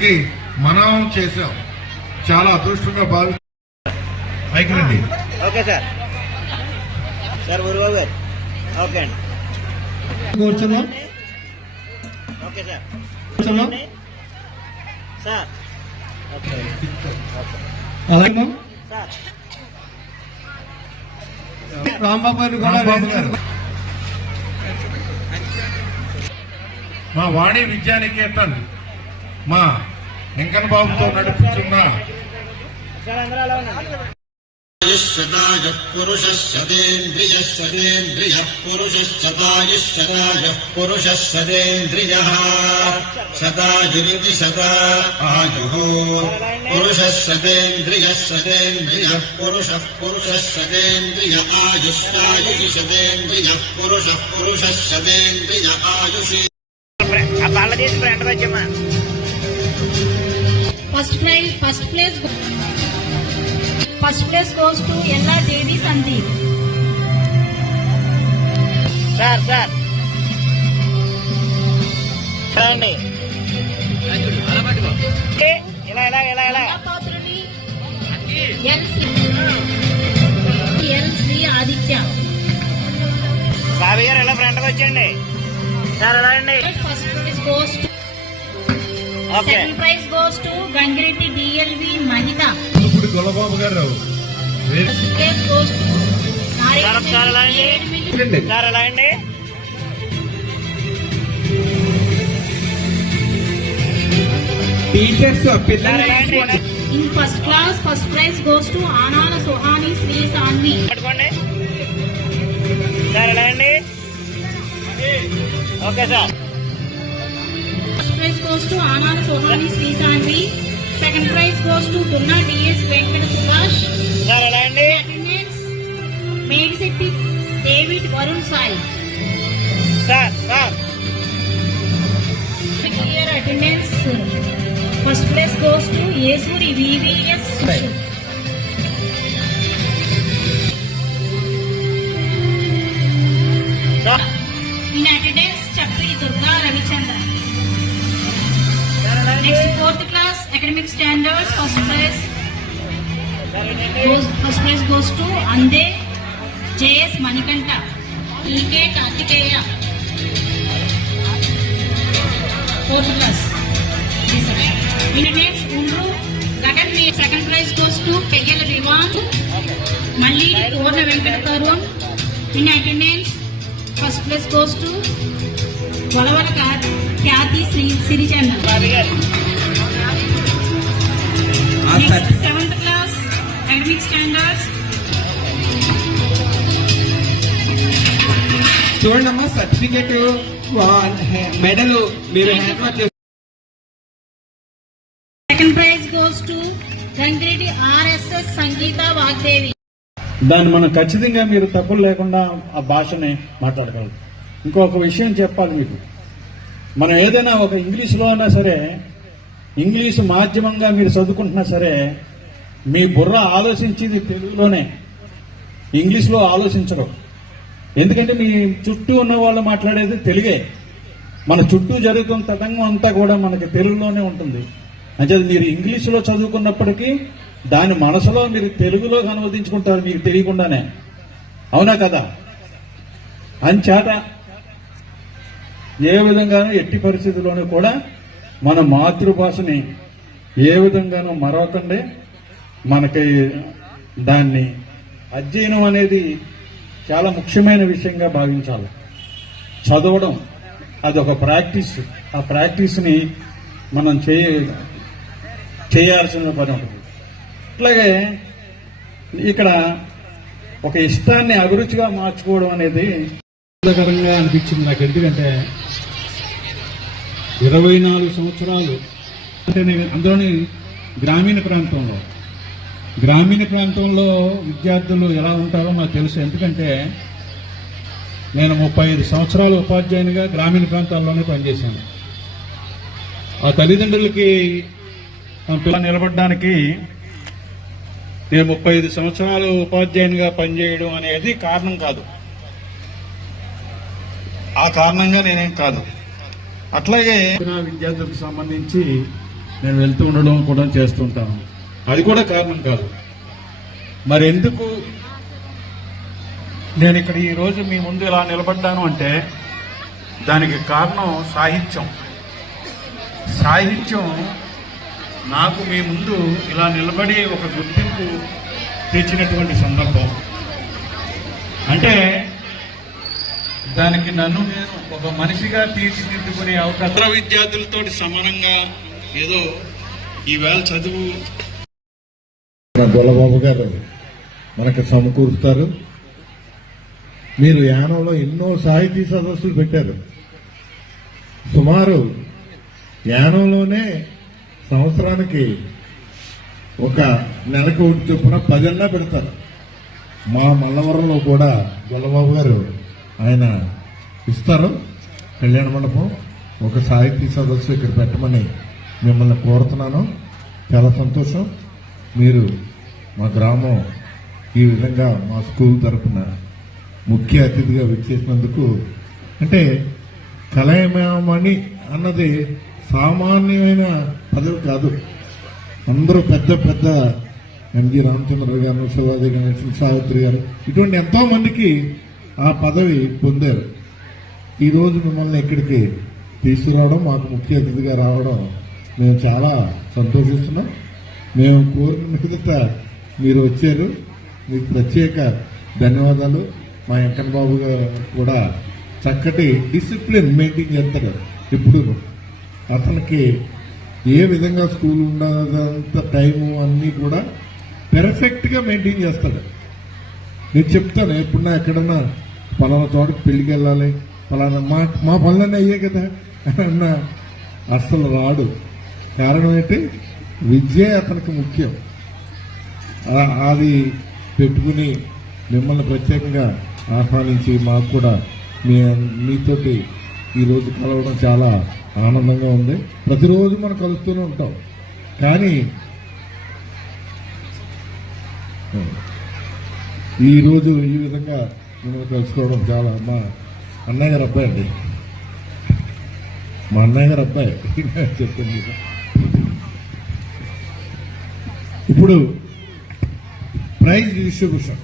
కి మనం చేసాం చాలా అదృష్టంగా భావి పైకి ఓకే సార్. సార్ గురుబాబు గారు. ఓకే అండి. కూర్చున్నాం ఓకే సార్. కూర్చున్నాం సార్. ఓకే అలాగే సార్. రాంబాబు గారు కూడా రాంబాబు గారు. మా వాణి విద్యానికేతన్ మా వెంకన్ బాబుతో నడిపిస్తున్న సదాయ పురుష సదేంద్రియ సదేంద్రియ పురుష సదాయురాయ పురుష సదేంద్రియ సదాయురితి సదా ఆయు పురుష సదేంద్రియ సదేంద్రియ పురుష పురుష సదేంద్రియ ఆయుష్టాయు సదేంద్రియ పురుష పురుష సదేంద్రియ ఆయుషి వాళ్ళ First prize, first place, first place goes to Ella Devi Sandeep. Sir sir ఏ, ఇలా ఇలా ఇలా ఇలా ఎల్ శ్రీ ఆదిత్య బాబీ గారు ఇలా ఫ్రంట్కి వచ్చండి సార్ ఎలా అండి? First prize goes to second prize goes to Gangireddy DLV Mahitha ఇప్పుడు Gollababu garu goes to sir ఒకసారి ఎలా అండి teachers in first class first prize goes to Anala Suhani Sri Sanvi పట్టుకోండి. సార్ ఎలా అండి okay sir first goes to Anala Suhani Sri Sanvi second prize goes to Dunna DS Venkata Subhash David Varun Sai sir sir year attendance first place academic standards first place first place goes to Ande JS Manikanta EK Karthikeya fourth class in attendance Undru Gagan me second prize goes to Peyyala Vivaan మళ్ళీ Purna Venkata Tarun in attendance first place goes to Godavala Khyathi Sri Sirichandra Bobby garu next seventh class academic standards చూడండి అమ్మా certificate medal మీరు hand work second prize goes to Gangireddy RSS Sangeetha Vagdevi దాన్ని మనం ఖచ్చితంగా మీరు తప్పులు లేకుండా ఆ భాషని మాట్లాడగలరు. ఇంకొక విషయం చెప్పాలి మీకు. మనం ఏదైనా ఒక ఇంగ్లీష్లో అయినా సరే ఇంగ్లీష్ మాధ్యమంగా మీరు చదువుకుంటున్నా సరే మీ బుర్ర ఆలోచించేది తెలుగులోనే. ఇంగ్లీష్లో ఆలోచించరు. ఎందుకంటే మీ చుట్టూ ఉన్న వాళ్ళు మాట్లాడేది తెలుగే. మన చుట్టూ జరుగుతున్న తతంగం అంతా కూడా మనకి తెలుగులోనే ఉంటుంది. అంటే మీరు ఇంగ్లీష్లో చదువుకున్నప్పటికీ దాని మనసులో మీరు తెలుగులో అనువదించుకుంటారు మీకు తెలియకుండానే. అవునా కదా? అంచేత ఏ విధంగానూ ఎట్టి పరిస్థితుల్లోనూ కూడా మన మాతృభాషని ఏ విధంగానూ మరవకండి. మనకి దాన్ని అధ్యయనం అనేది చాలా ముఖ్యమైన విషయంగా భావించాలి. చదవడం అది ఒక ప్రాక్టీస్. ఆ ప్రాక్టీస్ని మనం చేయ చేయాల్సిన పని ఉంటుంది. అట్లాగే ఇక్కడ ఒక ఇష్టాన్ని అభిరుచిగా మార్చుకోవడం అనేది ఆనందకరంగా అనిపించింది నాకు. ఎందుకంటే ఇరవై నాలుగు సంవత్సరాలు అంటే నేను అందులోని గ్రామీణ ప్రాంతంలో గ్రామీణ ప్రాంతంలో విద్యార్థులు ఎలా ఉంటారో నాకు తెలుసు. ఎందుకంటే నేను ముప్పై ఐదు సంవత్సరాలు ఉపాధ్యాయునిగా గ్రామీణ ప్రాంతాల్లోనే పనిచేశాను. ఆ తల్లిదండ్రులకి ఆ పిల్ల నిలబడడానికి నేను ముప్పై ఐదు సంవత్సరాలు ఉపాధ్యాయునిగా పనిచేయడం అనేది కారణం కాదు. ఆ కారణంగా నేనేం కాదు. అట్లాగే విద్యార్థులకు సంబంధించి నేను వెళ్తూ ఉండడం కూడా చేస్తుంటాను. అది కూడా కారణం కాదు. మరి ఎందుకు నేను ఇక్కడ ఈ రోజు మీ ముందు ఇలా నిలబడ్డాను అంటే దానికి కారణం సాహిత్యం. సాహిత్యం నాకు మీ ముందు ఇలా నిలబడి ఒక గుర్తింపు తెచ్చినటువంటి సందర్భం. అంటే దానికి నన్ను నేను ఒక మనిషిగా తీర్చిదిద్దుకునే అవకాశం ఇతర విద్యార్థులతో సమానంగా ఏదో ఈవేళ చదువు మన గొల్లబాబు గారు మనకు సమకూరుస్తారు. మీరు యానంలో ఎన్నో సాహితీ సదస్సులు పెట్టారు. సుమారు యానంలోనే సంవత్సరానికి ఒక నెలకు ఒకటి చొప్పున పదన్నా పెడతారు. మా మల్లవరంలో కూడా గొల్లబాబు గారు ఆయన ఇస్తారు. కళ్యాణ మండపం ఒక సాహితీ సదస్సు ఇక్కడ పెట్టమని మిమ్మల్ని కోరుతున్నాను. చాలా సంతోషం. మీరు మా గ్రామం ఈ విధంగా మా స్కూల్ తరఫున ముఖ్య అతిథిగా విచ్చేసినందుకు అంటే కలయమని అన్నది సామాన్యమైన పదవి కాదు. అందరూ పెద్ద పెద్ద ఎన్జి రామచంద్ర గారు శివాజీ గణేశన్ సావిత్రి గారు ఇటువంటి ఎంతోమందికి ఆ పదవి పొందారు. ఈరోజు మిమ్మల్ని ఇక్కడికి తీసుకురావడం మాకు ముఖ్య అతిథిగా రావడం మేము చాలా సంతోషిస్తున్నాం. మేము కోరిన మీదట మీరు వచ్చారు. మీకు ప్రత్యేక ధన్యవాదాలు. మా వెంకన్న బాబు గారు కూడా చక్కటి డిసిప్లిన్ మెయింటైన్ చేస్తారు. ఇప్పుడు అతనికి ఏ విధంగా స్కూల్ ఉండదంత టైము అన్నీ కూడా పెర్ఫెక్ట్గా మెయింటైన్ చేస్తాడు. నేను చెప్తాను ఎప్పుడన్నా ఎక్కడన్నా పలానా చోటకి పెళ్ళికి వెళ్ళాలి. పలానా మా మా పనులన్నీ అయ్యే కదా. అన్న అస్సలు రాడు. కారణం ఏంటి? విద్య అతనికి ముఖ్యం. అది పెట్టుకుని మిమ్మల్ని ప్రత్యేకంగా ఆహ్వానించి మాకు కూడా మీ మీతోటి ఈరోజు కలవడం చాలా ఆనందంగా ఉంది. ప్రతిరోజు మనం కలుస్తూనే ఉంటాం. కానీ ఈరోజు ఈ విధంగా తెలుసుకోవడం కలుసుకోవడం చాలా మా అన్నయ్య గారు అబ్బాయి అండి. మా అన్నయ్య గారు అబ్బాయి. చెప్తుంది ఇప్పుడు ప్రైజ్ డిస్ట్రిబ్యూషన్